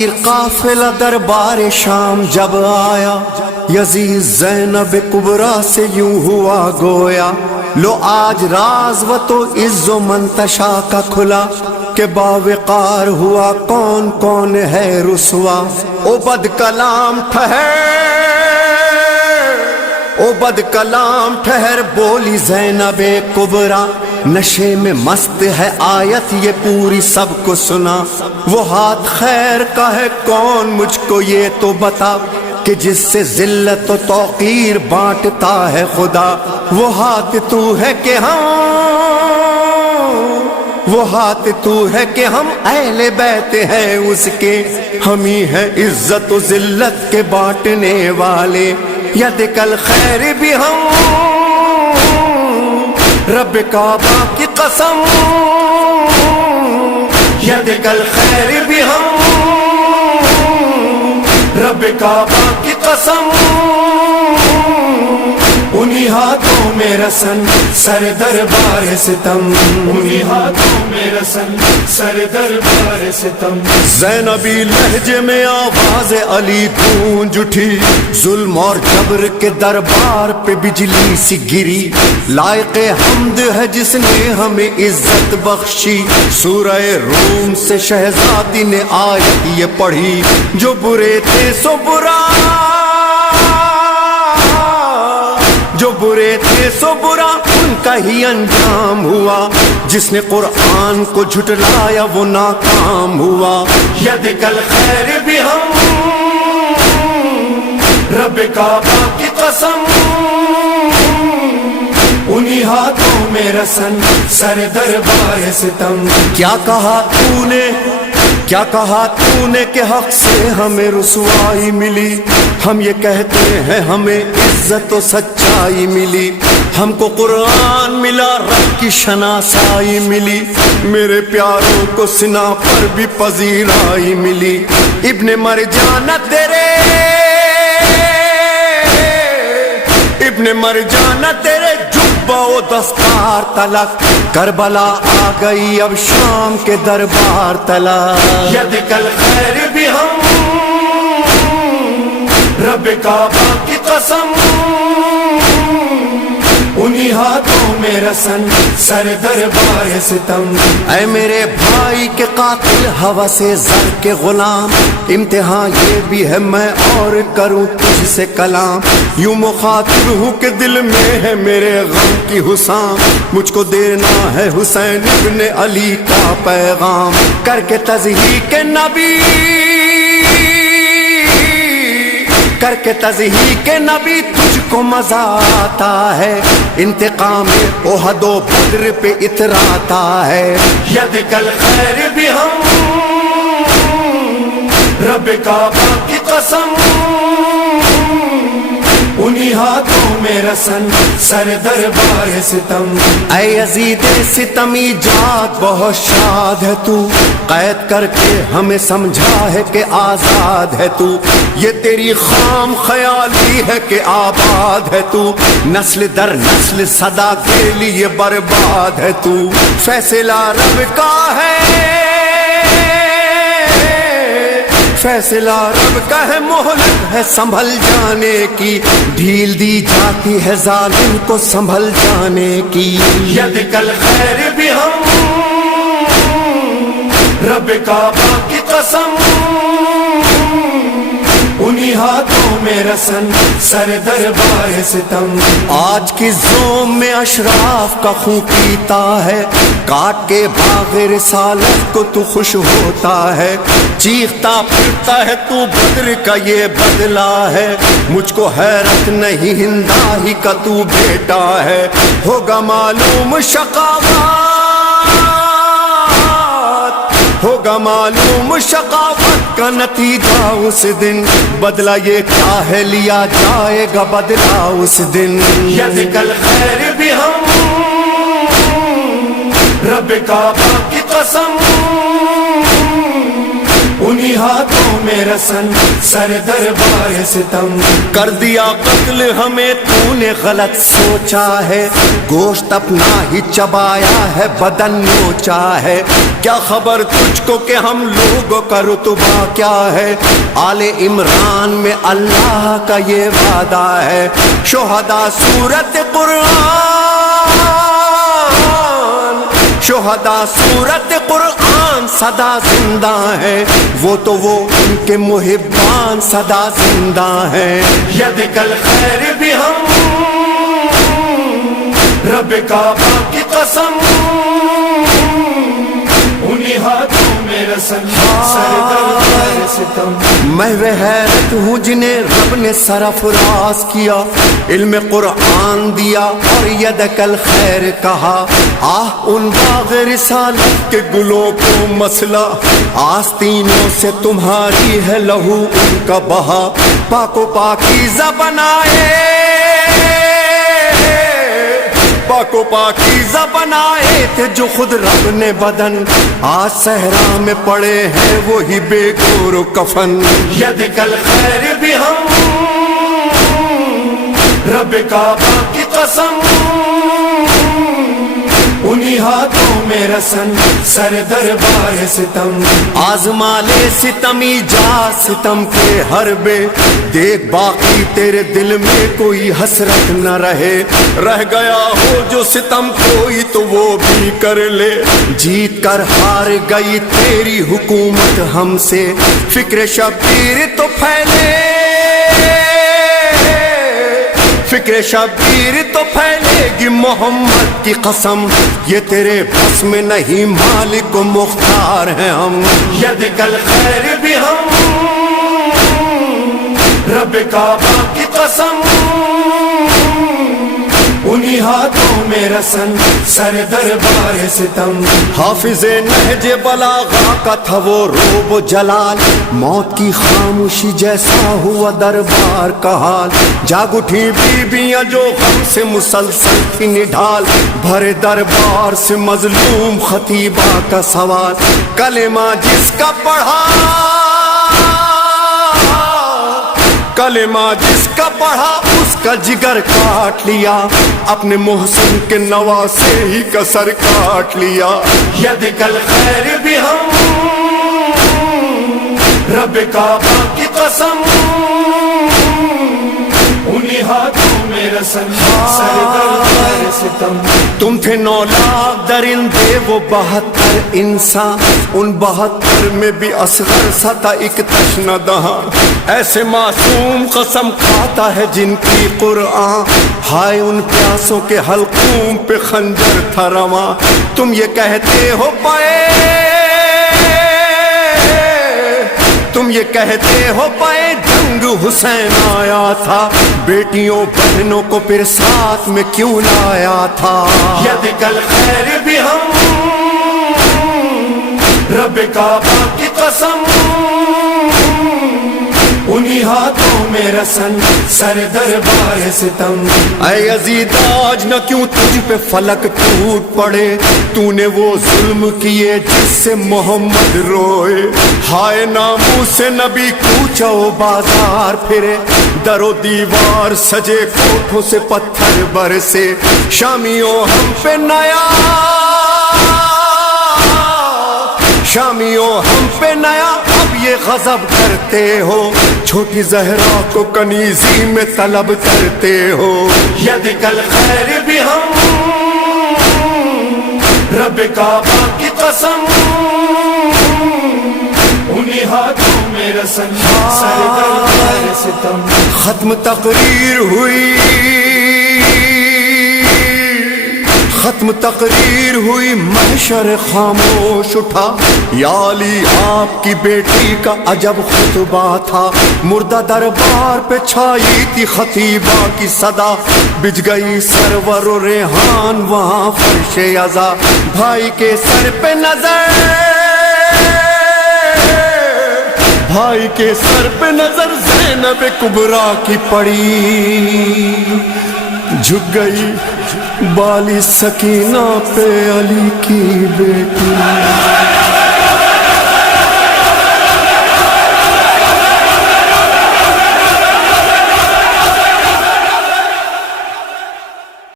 قافلہ دربار شام جب آیا، یزید زینب کبریٰ سے یوں ہوا گویا، لو آج راز و تو عز و منتشا کا کھلا، کہ باوقار ہوا کون کون ہے رسوا۔ او بد کلام ٹھہر بولی زینب کبریٰ، نشے میں مست ہے آیت یہ پوری سب کو سنا، وہ ہاتھ خیر کا ہے کون مجھ کو یہ تو بتا، کہ جس سے ذلت و توقیر بانٹتا ہے خدا، وہ ہاتھ تو ہے کہ ہم اہل بیت ہیں اس کے، ہم ہی ہیں عزت و ذلت کے بانٹنے والے، ید کل خیر بھی ہم رب کعبہ کی قسم، ید کل خیر بھی ہم رب کعبہ کی قسم، انہی ہاتھوں میں رسن سر دربار ستم، انہی ہاتھوں میں رسن سر دربار ستم۔ زینبی لہجے میں آواز علی گونج اٹھی، ظلم اور جبر کے دربار پہ بجلی سی گری، لائق حمد ہے جس نے ہمیں عزت بخشی، سورہ روم سے شہزادی نے آیت یہ پڑھی، جو برے تھے سو برا، جو برے تھے سو برا ان کا ہی انجام ہوا، جس نے قرآن کو جھٹلایا وہ ناکام ہوا، ید کل خیر بھی ہم رب کعبہ کی قسم، انہی ہاتھوں میں رسن سر دربار ستم۔ کیا کہا تو نے کہ حق سے ہمیں رسوائی ملی، ہم یہ کہتے ہیں ہمیں عزت و سچائی ملی، ہم کو قرآن ملا رب کی شناسائی ملی، میرے پیاروں کو سنا پر بھی پذیرائی ملی، ابن مرجانہ تیرے جبہ و دستار تلک، کربلا آ گئی اب شام کے دربار تلک، ید کل خیر بھی ہم رب کعبہ کی قسم، انہی ہاتھوں میں رسن سر دربار ستم۔ اے میرے بھائی کے قاتل ہوس سے زر کے غلام، امتحان یہ بھی ہے میں اور کروں تجھ سے کلام، یوں مخاطب ہوں کہ دل میں ہے میرے غم کی حسام، مجھ کو دینا ہے حسین ابن علی کا پیغام، کر کے تضحیق نبی تجھ کو مزہ آتا ہے، انتقام احد و بدر پہ اتراتا ہے، ید کل خیر بھی ہم رب کعبہ کی قسم، انہی ہاتھوں میں رسن سر دربار ستم۔ اے یزید ستمی جات بہت شاد ہے تو، قید کر کے ہمیں سمجھا ہے کہ آزاد ہے تو، یہ تیری خام خیالی ہے کہ آباد ہے تو، نسل در نسل صدا کے لیے برباد ہے تو، فیصلہ رب کا ہے، فیصلہ رب کا ہے، مہلت ہے سنبھل جانے کی، ڈھیل دی جاتی ہے ظالم کو سنبھل جانے کی، ید کل خیر بھی ہم رب کعبہ کی قسم، انہی ہاتھوں میں رسن سر دربار ستم۔ آج کی زوم میں اشراف کا خون پیتا ہے، کاٹ کے باغ رسالت کو تو خوش ہوتا ہے، چیختا پھرتا ہے تو بدر کا یہ بدلہ ہے، مجھ کو حیرت نہیں ہندا ہی کا تو بیٹا ہے، ہوگا معلوم شقاوت کا نتیجہ اس دن، بدلہ یہ کیا ہے لیا جائے گا بدلہ اس دن، ید کل خیر بھی ہم رب کعبہ کی قسم، انہی انہی ہاتھوں میں رسن سر دربار ستم کر دیا قتل ہمیں تو نے غلط سوچا ہے گوشت اپنا ہی چبایا ہے بدن نوچا ہے کیا خبر تجھ کو کہ ہم لوگوں کا رتبہ کیا ہے آل عمران میں اللہ کا یہ وعدہ ہے شہداء سورت قرآن شہداء سورت قرآن صدا زندہ ہے وہ تو وہ ان کے محبان صدا زندہ ہے ید کل خیر بھی ہم رب کعبہ کی قسم انہی ہاتھوں میں رسن سر دربار ستم میں وہ حیرت ہوں جنہیں رب نے سرفراز کیا علم قرآن دیا اور یدک الخیر کہا آہ ان باغ رسالت کے گلوں کو مسئلہ آستینوں سے تمہاری ہے لہو ان کا بہا پاک و پاکیزہ بنائے پاک و پاکیزہ بنائے تھے جو خود رب نے بدن آج صحرا میں پڑے ہیں وہی بے گور و کفن ید کل خیر بھی ہم رب کعبہ کی قسم انہی ہاتھوں میں رسن سر دربار ستم آزما لے ستمی جا ستم کے حربے دیکھ باقی تیرے دل میں کوئی حسرت نہ رہے رہ گیا ہو جو ستم کوئی تو وہ بھی کر لے جیت کر ہار گئی تیری حکومت ہم سے فکر شبیر تو پھیلے فکر شبیر تو پھیلے گی محمد کی قسم یہ تیرے بس میں نہیں مالک و مختار ہیں ہم ید کل خیر بھی ہم رب کعبہ کی قسم انہی ہاتھوں میں رسن سر دربار ستم حافظ نہج بلاغہ کا تھا وہ روب و جلال موت کی خاموشی جیسا ہوا دربار کا حال جاگ اٹھی بیویاں جو غم سے مسلسل تھی نڈھال بھرے دربار سے مظلوم خطیبہ کا سوال کلمہ جس کا پڑھا کلمہ جس کا پڑھا اس کا جگر کاٹ لیا اپنے محسن کے نوا سے ہی کا سر کاٹ لیا ید کل خیر بھی ہم رب کعبہ کی قسم انہی ہاتھوں میں رسن سر دربار ستم تم تھے 9 لاکھ درندے وہ 72 انسان ان 72 میں بھی اصغر سا تھا ایک تشنہ دہاں ایسے معصوم قسم کھاتا ہے جن کی قرآن ہائے ان پیاسوں کے حلقوم پہ خنجر تھا رواں تم یہ کہتے ہو پائے جنگ حسین آیا تھا بیٹیوں بہنوں کو پھر ساتھ میں کیوں لایا تھا ید کل خیر بھی ہم رب کعبہ کی قسم انہی ہاتھوں میں رسن سر دربار ستم اے یزید آج نہ کیوں تجھ پہ فلک ٹوٹ پڑے تو نے وہ ظلم کیے جس سے محمد روئے ہائے ناموس نبی کوچہ و بازار پھرے در و دیوار سجے کوٹھوں سے پتھر برسے شامیوں ہم پہ نیا شامیوں ہم پہ نیا اب یہ غضب کرتے ہو چھوٹی زہرا کو کنیزی میں طلب کرتے ہو ید کل خیر بھی ہم رب کعبہ کی قسم انہی ہاتھوں میں رسن سر دربار ستم ختم تقریر ہوئی محشر خاموش اٹھا یا علی آپ کی بیٹی کا عجب خطبہ تھا مردہ دربار پہ چھائی تھی خطیبہ کی صدا بجھ گئی سرور و ریحان وہاں فرش عزا بھائی کے سر پہ نظر زینب کبریٰ کی پڑی جھک گئی بالی سکینہ پہ علی کی بیٹی